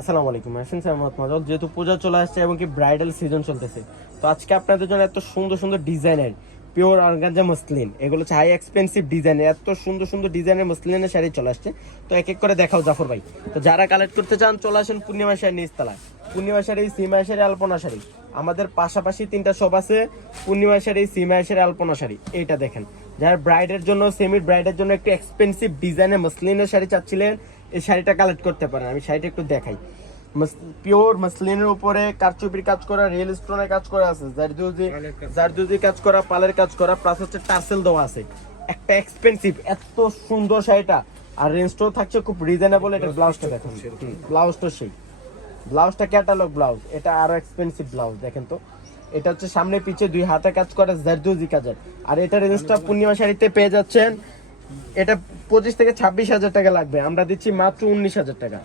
আসসালামু আলাইকুম। যেহেতু পূজা চলে আসছে এবং কি ব্রাইডাল সিজন চলতেছে, তো আজকে আপনাদের জন্য এত সুন্দর সুন্দর ডিজাইনের পিওর অর্গানজা মসলিন, এগুলো হচ্ছে হাই এক্সপেন্সিভ ডিজাইনের, এত সুন্দর সুন্দর ডিজাইনের মসলিনের শাড়ি চলে আসছে। তো এক এক করে দেখাও জাফর ভাই। তো যারা কালেক্ট করতে চান চলে আসেন পূর্ণিমা শাড়ি নিচতলায়। পূর্ণিমা শাড়ি, সিমা শাড়ি, আলপনা শাড়ি, আমাদের পাশাপাশি তিনটা শপ আছে। পূর্ণিমা শাড়ি, সিমা শাড়ি, আলপনা শাড়ি। এইটা দেখেন, যারা ব্রাইডের জন্য, সেমি ব্রাইডের জন্য একটু এক্সপেন্সিভ ডিজাইনের মসলিনের শাড়ি চাচ্ছিলেন, এই শাড়িটা কালেক্ট করতে পারেন। আমি শাড়িটা একটু দেখাই। পিওর মসলিনের উপরে কারচুপির কাজ করা, রিয়েল স্টোনের কাজ করা আছে, জারদুজি কাজ করা, পালের কাজ করা, প্লাস হচ্ছে টার্সেল দেওয়া আছে। একটা এক্সপেন্সিভ এত সুন্দর শাড়িটা, আর রেঞ্জটাও থাকছে খুব রিজনেবল। এটা ব্লাউজটা দেখুন, ব্লাউজটা সেই ব্লাউজটা ক্যাটালগ ব্লাউজ, এটা আরো এক্সপেন্সিভ ব্লাউজ। দেখেন তো, এটা হচ্ছে সামনে পিছে দুই হাতে কাজ করা জারদুজি কাজের। আর এটা রেঞ্জটা পূর্ণিমা শাড়িতে পেয়ে যাচ্ছেন, এটা 25 থেকে 26,000 টাকা লাগবে, আমরা দিচ্ছি মাত্র 19,000 টাকা।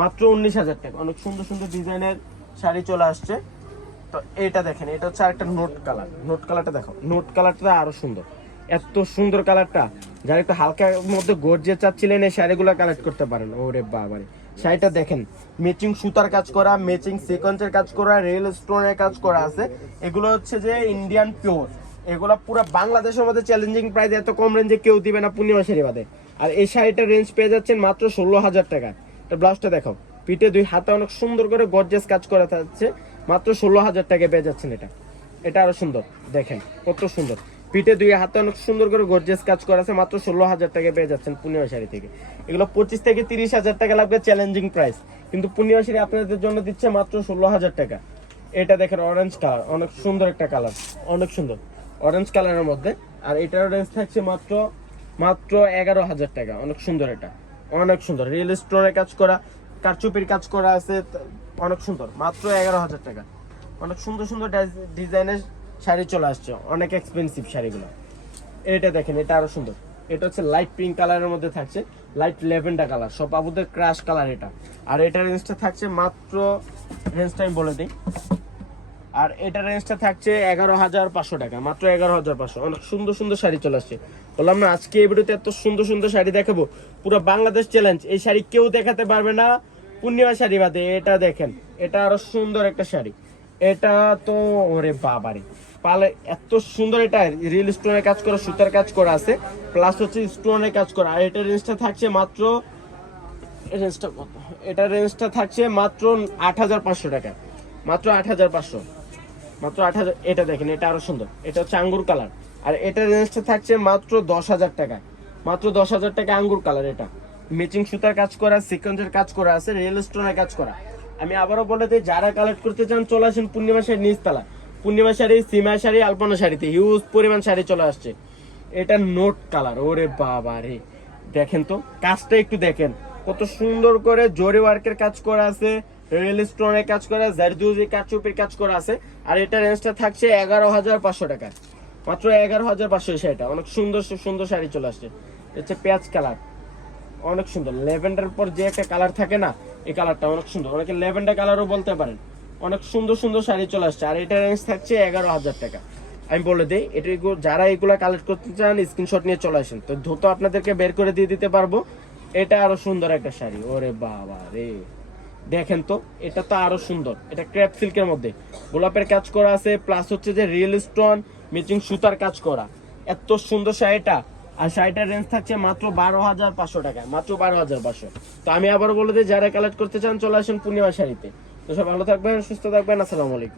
মাত্র 19,000 টাকা। অনেক সুন্দর সুন্দর ডিজাইনের শাড়ি চলে আসছে। তো এটা দেখেন, এটা হচ্ছে আরেকটা নোট কালার। নোট কালারটা দেখো, নোট কালারটা আরো সুন্দর, এত সুন্দর কালারটা। যারা একটু হালকার মধ্যে গর্জিয়ে চাচ্ছিলেন, এই শাড়িগুলো কালেক্ট করতে পারেন। ওরে বাবারে, শাড়িটা দেখেন, ম্যাচিং সুতার কাজ করা, ম্যাচিং সিকোয়েন্সের কাজ করা, রিয়েল স্টোনের কাজ করা আছে। এগুলো হচ্ছে যে ইন্ডিয়ান পিওর, এগুলো পুরো বাংলাদেশের মধ্যে চ্যালেঞ্জিং প্রাইস, এত কম রেঞ্জে কেউ দিবে না পূর্ণিমা শাড়ি বাদে। আর এই শাড়িটার রেঞ্জ পেয়ে যাচ্ছেন মাত্র 16,000 টাকা। ব্লাউজটা দেখো, পিঠে দুই হাতে অনেক সুন্দর করে গর্জিয়াস কাজ করা থাকছে, মাত্র 16,000 টাকা পেয়ে যাচ্ছেন। এটা আরো সুন্দর, দেখেন কত সুন্দর। পিঠে দুই হাতে অনেক সুন্দর করে গর্জিয়াস কাজ করা আছে, মাত্র 16,000 টাকা পেয়ে যাচ্ছেন পূর্ণিমা শাড়ি থেকে। এগুলো 25 থেকে 30,000 টাকা লাগবে চ্যালেঞ্জিং প্রাইস, কিন্তু পূর্ণিমা শাড়ি আপনাদের জন্য দিচ্ছে মাত্র 16,000 টাকা। এটা দেখেন অরেঞ্জ কালার, অনেক সুন্দর একটা কালার, অনেক সুন্দর অরেঞ্জ কালারের মধ্যে। আর এটার রেঞ্জ থাকছে মাত্র 11,000 টাকা। অনেক সুন্দর, এটা অনেক সুন্দর, রিয়েল স্টোনের কাজ করা, কারচুপির কাজ করা আছে, অনেক সুন্দর, মাত্র 11,000 টাকা। অনেক সুন্দর সুন্দর ডিজাইনের শাড়ি চলে আসছে, অনেক এক্সপেন্সিভ শাড়িগুলো। এটা দেখেন, এটা আরো সুন্দর। এটা হচ্ছে লাইট পিঙ্ক কালারের মধ্যে থাকছে, লাইট ল্যাভেন্ডার কালার, সব আবুদের ক্রাশ কালার এটা। আর এটা রেঞ্জটা থাকছে মাত্র, রেঞ্জটা আমি বলে দিই, আর এটা রেঞ্জটা থাকছে 11,500 টাকা, মাত্র 11,500। অনেক সুন্দর সুন্দর শাড়ি চলে আসছে। বললাম না, আজকে এই ভিডিওতে এত সুন্দর সুন্দর শাড়ি দেখাবো, পুরো বাংলাদেশ চ্যালেঞ্জ। এই শাড়ি কেউ দেখাতে পারবে না পূর্ণিমা শাড়ি বাদে। এটা দেখেন, এটা আরো সুন্দর একটা শাড়ি। এটা তো ওরে বাবারে, পালে এত সুন্দর। এটা রিয়েল স্টোনের কাজ করা, সুতার কাজ করা আছে, প্লাস হচ্ছে স্টোনের কাজ করা। আর এটা রেঞ্জটা থাকছে মাত্র, এটা রেঞ্জটা থাকছে মাত্র 8,500 টাকা, মাত্র 8,500, মাত্র 8,000। এটা দেখেন, এটা আরো সুন্দর, এটা হচ্ছে আঙ্গুর কালার। আর এটা রেঞ্জটা থাকছে মাত্র 10,000 টাকা, মাত্র 10,000 টাকা আঙ্গুর কালার। এটা ম্যাচিং সুতার কাজ করা, সিকোয়েন্সের কাজ করা আছে, রিয়েল স্টোনের কাজ করা। আমি আবারও বলে দিই, যারা কালেক্ট করতে চান চলে আসেন পূর্ণিমা শাড়ি নিচতলা। পূর্ণিমা শাড়ি, সিমা শাড়ি, আলপনা শাড়িতে হিউজ পরিমাণ শাড়ি চলে আসছে। এটা নোট কালার, ওরে বাবা রে, দেখেন তো কাজটা একটু দেখেন, কত সুন্দর করে জরি ওয়ার্কের কাজ করা আছে, রিয়েল স্টোনের কাজ করা, জারদুজি কারচুপির কাজ করা আছে। আর এটা রেঞ্জটা থাকছে 11,500 টাকা, মাত্র 11,500। সেটা অনেক সুন্দর সুন্দর শাড়ি চলে আসছে। হচ্ছে পেঁয়াজ কালার, অনেক সুন্দর। লেভেন্ডার পর যে একটা কালার থাকে না, এই কালারটা অনেক সুন্দর, অনেকে লেভেন্ডার কালারও বলতে পারেন। অনেক সুন্দর সুন্দর শাড়ি চলে আসছে। আর এটা রেঞ্জ থাকছে 11,000 টাকা। আমি বলে দিই, এটা যারা এগুলা কালেক্ট করতে চান স্ক্রিনশট নিয়ে চলে আসেন, তো দ্রুত আপনাদেরকে বের করে দিয়ে দিতে পারবো। এটা আরো সুন্দর একটা শাড়ি, ওরে বাবা রে, দেখেন তো, এটা তো আরো সুন্দর। এটা ক্রেপ সিল্কের মধ্যে গোলাপের কাজ করা আছে, প্লাস হচ্ছে যে রিয়েল স্টোন ম্যাচিং সুতার কাজ করা, এত সুন্দর শাড়িটা। আর শাড়িটার রেঞ্জ থাকছে মাত্র 12,500 টাকা, মাত্র 12,500। তো আমি আবার বলে দিই, যারা কালেক্ট করতে চান চলে আসেন পূর্ণিমা শাড়িতে। তো সব ভালো থাকবেন, সুস্থ থাকবেন, আসসালামু আলাইকুম।